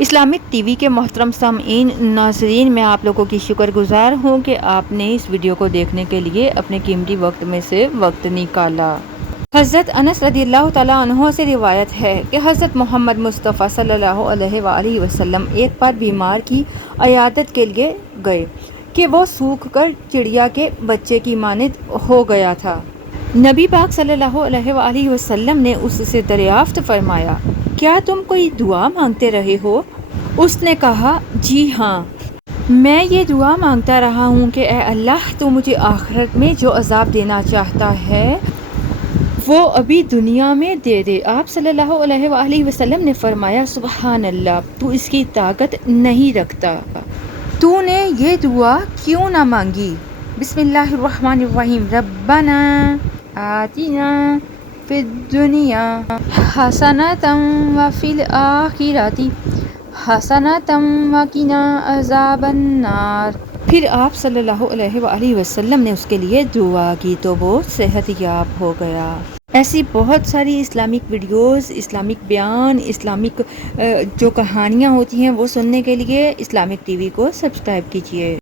Islamic T V کے محترم سامعین ناظرین، میں آپ لوگوں کی شکر گزار ہوں کہ آپ نے اس ویڈیو کو دیکھنے کے لیے اپنے قیمتی وقت میں سے وقت نکالا۔ حضرت انس رضی اللہ تعالیٰ عنہ سے روایت ہے کہ حضرت محمد مصطفیٰ صلی اللہ علیہ وآلہ وسلم ایک بار بیمار کی عیادت کے لیے گئے کہ وہ سوکھ کر چڑیا کے بچے کی مانند ہو گیا تھا۔ نبی پاک صلی اللہ علیہ وآلہ وسلم نے اس سے دریافت فرمایا، کیا تم کوئی دعا مانگتے رہے ہو؟ اس نے کہا، جی ہاں، میں یہ دعا مانگتا رہا ہوں کہ اے اللہ، تو مجھے آخرت میں جو عذاب دینا چاہتا ہے وہ ابھی دنیا میں دے دے۔ آپ صلی اللہ علیہ وآلہ وسلم نے فرمایا، سبحان اللہ، تو اس کی طاقت نہیں رکھتا، تو نے یہ دعا کیوں نہ مانگی؟ بسم اللہ الرحمن الرحیم، ربنا آتنا فی الدنیا حسنۃ وفی الآخرۃ حسنۃ وقنا عذاب النار۔ پھر آپ صلی اللہ علیہ وآلہ وسلم نے اس کے لیے دعا کی تو وہ صحت یاب ہو گیا۔ ایسی بہت ساری اسلامک ویڈیوز، اسلامک بیان، اسلامک جو کہانیاں ہوتی ہیں وہ سننے کے لیے اسلامک ٹی وی کو سبسکرائب کیجیے۔